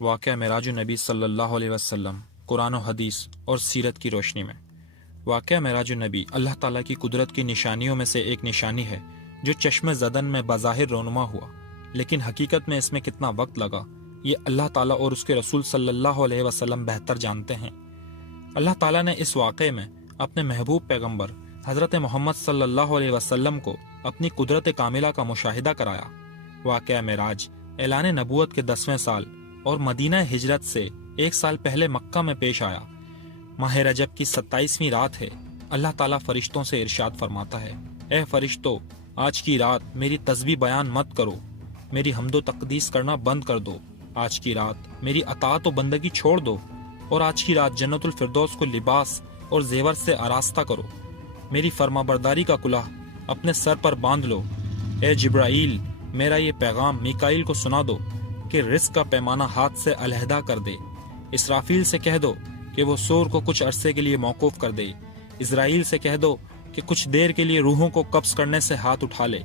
واقعہ معراج النبی صلی اللہ علیہ وسلم قرآن و حدیث اور سیرت کی روشنی میں۔ واقعہ معراج النبی اللہ تعالیٰ کی قدرت کی نشانیوں میں سے ایک نشانی ہے جو چشم زدن میں بظاہر رونما ہوا، لیکن حقیقت میں اس میں کتنا وقت لگا یہ اللہ تعالیٰ اور اس کے رسول صلی اللہ علیہ وسلم بہتر جانتے ہیں۔ اللہ تعالیٰ نے اس واقعے میں اپنے محبوب پیغمبر حضرت محمد صلی اللہ علیہ وسلم کو اپنی قدرت کاملہ کا مشاہدہ کرایا۔ واقعہ معراج اعلان نبوت کے 10ویں سال اور مدینہ ہجرت سے 1 سال پہلے مکہ میں پیش آیا۔ ماہ رجب کی 27ویں رات ہے۔ اللہ تعالیٰ فرشتوں سے ارشاد فرماتا ہے، اے فرشتو، آج کی رات میری تسبیح بیان مت کرو، میری حمد و تقدیس کرنا بند کر دو، آج کی رات میری اطاعت و بندگی چھوڑ دو، اور آج کی رات جنت الفردوس کو لباس اور زیور سے آراستہ کرو، میری فرما برداری کا کلاه اپنے سر پر باندھ لو۔ اے جبرائیل، میرا یہ پیغام میکائیل کو سنا دو کہ رزق کا پیمانہ ہاتھ سے علیحدہ کر دے۔ اسرافیل سے کہہ دو کہ وہ سور کو کچھ عرصے کے لیے موقوف کر دے۔ اسرائیل سے کہہ دو کہ کچھ دیر کے لیے روحوں کو قبض کرنے سے ہاتھ اٹھا لے۔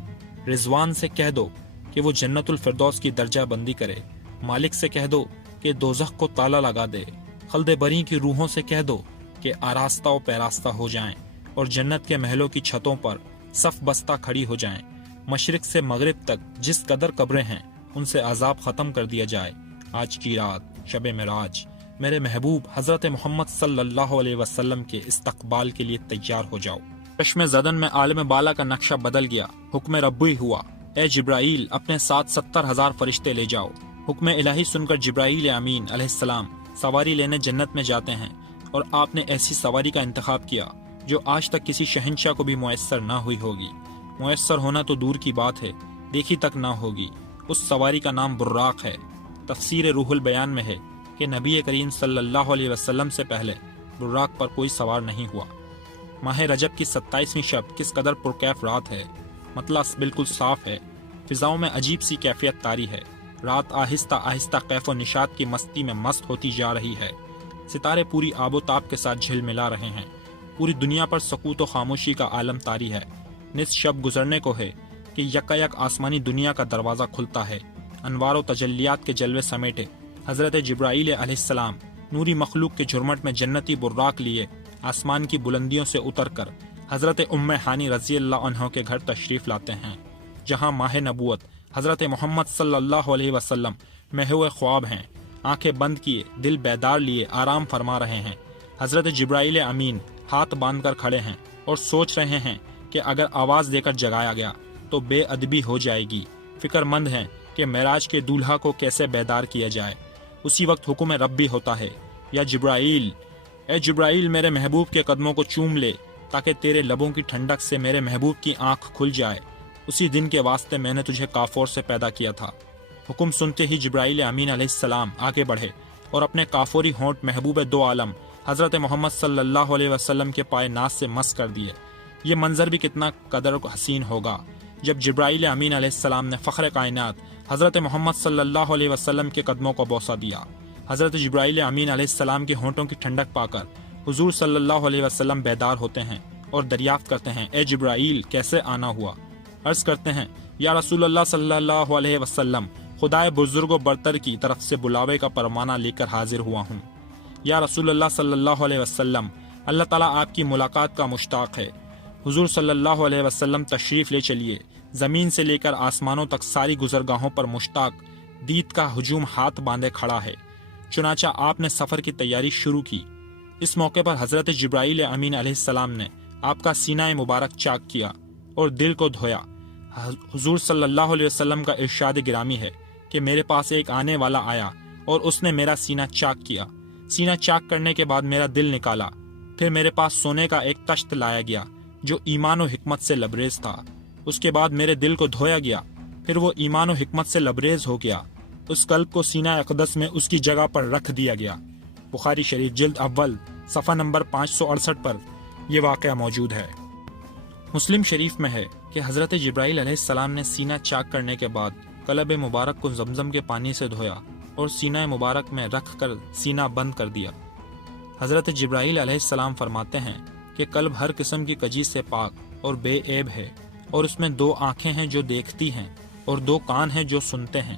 رضوان سے کہہ دو کہ وہ جنت الفردوس کی درجہ بندی کرے۔ مالک سے کہہ دو کہ دوزخ کو تالا لگا دے۔ خلد بری کی روحوں سے کہہ دو کہ آراستہ و پیراستہ ہو جائیں اور جنت کے محلوں کی چھتوں پر صف بستہ کھڑی ہو جائیں۔ مشرق سے مغرب تک جس قدر قبریں ہیں ان سے عذاب ختم کر دیا جائے۔ آج کی رات شب معراج میرے محبوب حضرت محمد صلی اللہ علیہ وسلم کے استقبال کے لیے تیار ہو جاؤ۔ چشم زدن میں عالم بالا کا نقشہ بدل گیا۔ حکم ربی ہوا، اے جبرائیل، اپنے ساتھ 70,000 فرشتے لے جاؤ۔ حکم الہی سن کر جبرائیل امین علیہ السلام سواری لینے جنت میں جاتے ہیں، اور آپ نے ایسی سواری کا انتخاب کیا جو آج تک کسی شہنشاہ کو بھی میسر نہ ہوئی ہوگی۔ میسر ہونا تو دور کی بات ہے، دیکھی تک نہ ہوگی۔ اس سواری کا نام براق ہے۔ تفسیر روح البیان میں ہے کہ نبی کریم صلی اللہ علیہ وسلم سے پہلے براق پر کوئی سوار نہیں ہوا۔ ماہ رجب کی 27ویں شب کس قدر پرکیف رات ہے۔ مطلع بالکل صاف ہے، فضاؤں میں عجیب سی کیفیت طاری ہے۔ رات آہستہ آہستہ کیف و نشاط کی مستی میں مست ہوتی جا رہی ہے۔ ستارے پوری آب و تاب کے ساتھ جھل ملا رہے ہیں۔ پوری دنیا پر سکوت و خاموشی کا عالم طاری ہے۔ نصف شب گزرنے کو ہے کہ یک آسمانی دنیا کا دروازہ کھلتا ہے۔ انوار و تجلیات کے جلوے سمیٹے حضرت جبرائیل علیہ السلام نوری مخلوق کے جھرمٹ میں جنتی براق لیے آسمان کی بلندیوں سے اتر کر حضرت ام ہانی رضی اللہ عنہ کے گھر تشریف لاتے ہیں، جہاں ماہ نبوت حضرت محمد صلی اللہ علیہ وسلم محو خواب ہیں۔ آنکھیں بند کیے، دل بیدار لیے آرام فرما رہے ہیں۔ حضرت جبرائیل امین ہاتھ باندھ کر کھڑے ہیں اور سوچ رہے ہیں کہ اگر آواز دے کر جگایا گیا تو بے ادبی ہو جائے گی۔ فکر مند ہیں کہ معراج کے دولہا کو کیسے بیدار کیا جائے۔ اسی وقت حکم ربی ہوتا ہے، یا جبرائیل، اے جبرائیل، میرے محبوب کے قدموں کو چوم لے تاکہ تیرے لبوں کی ٹھنڈک سے میرے محبوب کی آنکھ کھل جائے۔ اسی دن کے واسطے میں نے تجھے کافور سے پیدا کیا تھا۔ حکم سنتے ہی جبرائیل امین علیہ السلام آگے بڑھے اور اپنے کافوری ہونٹ محبوب دو عالم حضرت محمد صلی اللہ علیہ وسلم کے پائے ناز سے مس کر دیے۔ یہ منظر بھی کتنا قدر حسین ہوگا جب جبرائیل امین علیہ السلام نے فخر کائنات حضرت محمد صلی اللہ علیہ وسلم کے قدموں کو بوسہ دیا۔ حضرت جبرائیل امین علیہ السلام کے ہونٹوں کی ٹھنڈک پا کر حضور صلی اللہ علیہ وسلم بیدار ہوتے ہیں اور دریافت کرتے ہیں، اے جبرائیل، کیسے آنا ہوا؟ عرض کرتے ہیں، یا رسول اللہ صلی اللہ علیہ وسلم، خدائے بزرگ و برتر کی طرف سے بلاوے کا پروانہ لے کر حاضر ہوا ہوں۔ یا رسول اللہ صلی اللہ علیہ وسلم، اللہ تعالیٰ آپ کی ملاقات کا مشتاق ہے۔ حضور صلی اللہ علیہ وسلم تشریف لے چلیے۔ زمین سے لے کر آسمانوں تک ساری گزرگاہوں پر مشتاق دید کا ہجوم ہاتھ باندھے کھڑا ہے۔ چنانچہ آپ نے سفر کی تیاری شروع کی۔ اس موقع پر حضرت جبرائیل امین علیہ السلام نے آپ کا سینہ مبارک چاک کیا اور دل کو دھویا۔ حضور صلی اللہ علیہ وسلم کا ارشاد گرامی ہے کہ میرے پاس ایک آنے والا آیا اور اس نے میرا سینہ چاک کیا۔ سینہ چاک کرنے کے بعد میرا دل نکالا، پھر میرے پاس سونے کا ایک تشت لایا گیا جو ایمان و حکمت سے لبریز تھا۔ اس کے بعد میرے دل کو دھویا گیا، پھر وہ ایمان و حکمت سے لبریز ہو گیا۔ اس قلب کو سینہ اقدس میں اس کی جگہ پر رکھ دیا گیا۔ بخاری شریف جلد اول صفحہ نمبر 568 پر یہ واقعہ موجود ہے۔ مسلم شریف میں ہے کہ حضرت جبرائیل علیہ السلام نے سینہ چاک کرنے کے بعد قلب مبارک کو زمزم کے پانی سے دھویا اور سینہ مبارک میں رکھ کر سینہ بند کر دیا۔ حضرت جبرائیل علیہ السلام فرماتے ہیں کہ قلب ہر قسم کی کجی سے پاک اور بے عیب ہے، اور اس میں 2 آنکھیں ہیں جو دیکھتی ہیں اور 2 کان ہیں جو سنتے ہیں۔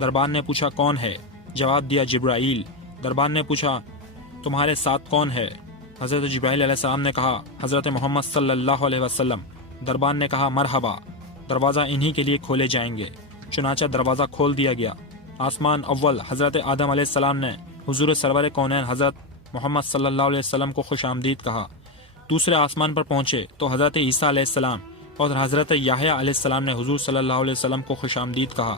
دربان نے پوچھا کون ہے؟ جواب دیا جبرائیل۔ دربان نے پوچھا تمہارے ساتھ کون ہے؟ حضرت جبرائیل علیہ السلام نے کہا حضرت محمد صلی اللہ علیہ وسلم۔ دربان نے کہا مرحبا، دروازہ انہی کے لیے کھولے جائیں گے۔ چنانچہ دروازہ کھول دیا گیا۔ آسمان اول حضرت آدم علیہ السلام نے حضور سرور کونین حضرت محمد صلی اللہ علیہ وسلم کو خوش آمدید کہا۔ دوسرے آسمان پر پہنچے تو حضرت عیسیٰ علیہ السلام اور حضرت یحییٰ علیہ السلام نے حضور صلی اللہ علیہ وسلم کو خوش آمدید کہا۔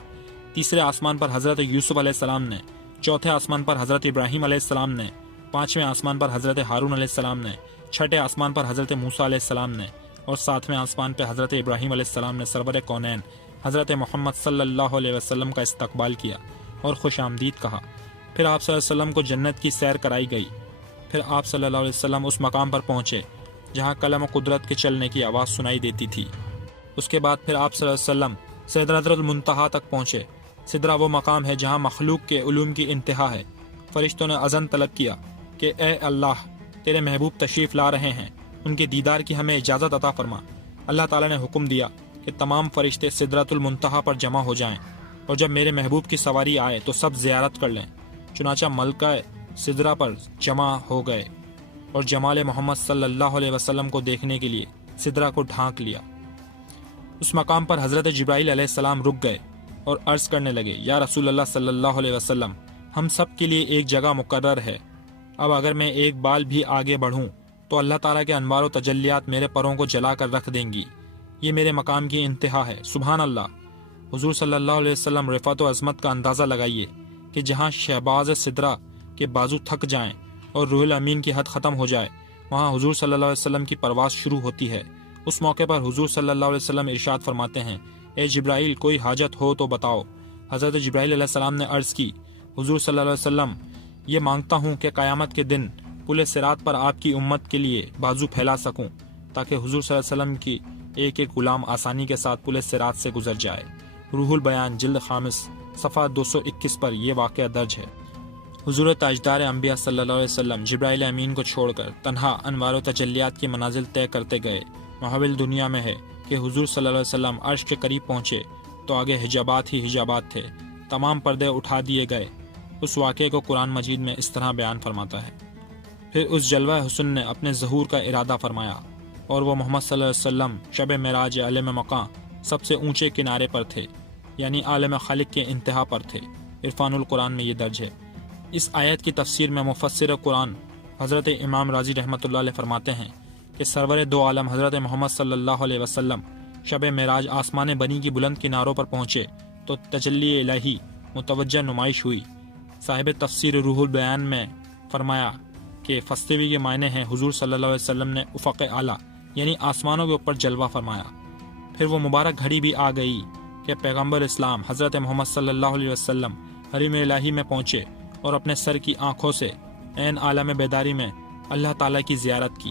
تیسرے آسمان پر حضرت یوسف علیہ السلام نے، چوتھے آسمان پر حضرت ابراہیم علیہ السلام نے، پانچویں آسمان پر حضرت ہارون علیہ السلام نے، چھٹے آسمان پر حضرت موسیٰ علیہ السلام نے، اور ساتویں آسمان پر حضرت ابراہیم علیہ السلام نے سرور کونین حضرت محمد صلی اللہ علیہ وسلم کا استقبال کیا اور خوش آمدید کہا۔ پھر آپ صلی اللہ علیہ وسلم کو جنت کی سیر کرائی گئی۔ پھر آپ صلی اللہ علیہ وسلم اس مقام پر پہنچے جہاں قلم و قدرت کے چلنے کی آواز سنائی دیتی تھی۔ اس کے بعد پھر آپ صلی اللہ علیہ وسلم سدرۃ المنتہا تک پہنچے۔ سدرہ وہ مقام ہے جہاں مخلوق کے علوم کی انتہا ہے۔ فرشتوں نے اذن طلب کیا کہ اے اللہ، تیرے محبوب تشریف لا رہے ہیں، ان کے دیدار کی ہمیں اجازت عطا فرما۔ اللہ تعالیٰ نے حکم دیا کہ تمام فرشتے سدرۃ المنتہا پر جمع ہو جائیں، اور جب میرے محبوب کی سواری آئے تو سب زیارت کر لیں۔ چنانچہ ملکہ سدرہ پر جمع ہو گئے اور جمال محمد صلی اللہ علیہ وسلم کو دیکھنے کے لیے سدرہ کو ڈھانک لیا۔ اس مقام پر حضرت جبرائیل علیہ السلام رک گئے اور عرض کرنے لگے یا رسول اللہ صلی اللہ علیہ وسلم، ہم سب کے لیے ایک جگہ مقرر ہے، اب اگر میں ایک بال بھی آگے بڑھوں تو اللہ تعالیٰ کے انوار و تجلیات میرے پروں کو جلا کر رکھ دیں گی، یہ میرے مقام کی انتہا ہے۔ سبحان اللہ۔ حضور صلی اللہ علیہ وسلم رفعت و عظمت کا اندازہ لگائیے کہ جہاں شہباز سدرہ کے بازو تھک جائیں اور روح الامین کی حد ختم ہو جائے، وہاں حضور صلی اللہ علیہ وسلم کی پرواز شروع ہوتی ہے۔ اس موقع پر حضور صلی اللہ علیہ وسلم ارشاد فرماتے ہیں اے جبرائیل، کوئی حاجت ہو تو بتاؤ۔ حضرت جبرائیل علیہ السلام نے عرض کی حضور صلی اللہ علیہ وسلم، یہ مانگتا ہوں کہ قیامت کے دن پل صراط پر آپ کی امت کے لیے بازو پھیلا سکوں تاکہ حضور صلی اللہ علیہ وسلم کی ایک ایک غلام آسانی کے ساتھ پل صراط سے گزر جائے۔ روح البیان جلد خامس صفحہ 221 پر یہ واقعہ درج ہے۔ حضور تاجدار انبیاء صلی اللہ علیہ وسلم جبرائیل امین کو چھوڑ کر تنہا انوار و تجلیات کی منازل طے کرتے گئے۔ محول دنیا میں ہے کہ حضور صلی اللہ علیہ وسلم عرش کے قریب پہنچے تو آگے حجابات ہی حجابات تھے، تمام پردے اٹھا دیے گئے۔ اس واقعے کو قرآن مجید میں اس طرح بیان فرماتا ہے، پھر اس جلوہ حسن نے اپنے ظہور کا ارادہ فرمایا اور وہ محمد صلی اللہ علیہ وسلم شب معراج عالم مقام سب سے اونچے کنارے پر تھے، یعنی عالم خالق کے انتہا پر تھے۔ عرفان القرآن میں یہ درج ہے۔ اس آیت کی تفسیر میں مفسر قرآن حضرت امام رازی رحمۃ اللہ علیہ فرماتے ہیں کہ سرور دو عالم حضرت محمد صلی اللہ علیہ وسلم شب معراج آسمان بنی کی بلند کناروں پر پہنچے تو تجلی الہی متوجہ نمائش ہوئی۔ صاحب تفسیر روح البیان میں فرمایا کہ فستوی کے معنی ہیں حضور صلی اللہ علیہ وسلم نے افق اعلیٰ یعنی آسمانوں کے اوپر جلوہ فرمایا۔ پھر وہ مبارک گھڑی بھی آ گئی کہ پیغمبر اسلام حضرت محمد صلی اللہ علیہ وسلم حریم الہی میں پہنچے اور اپنے سر کی آنکھوں سے عین عالم بیداری میں اللہ تعالیٰ کی زیارت کی۔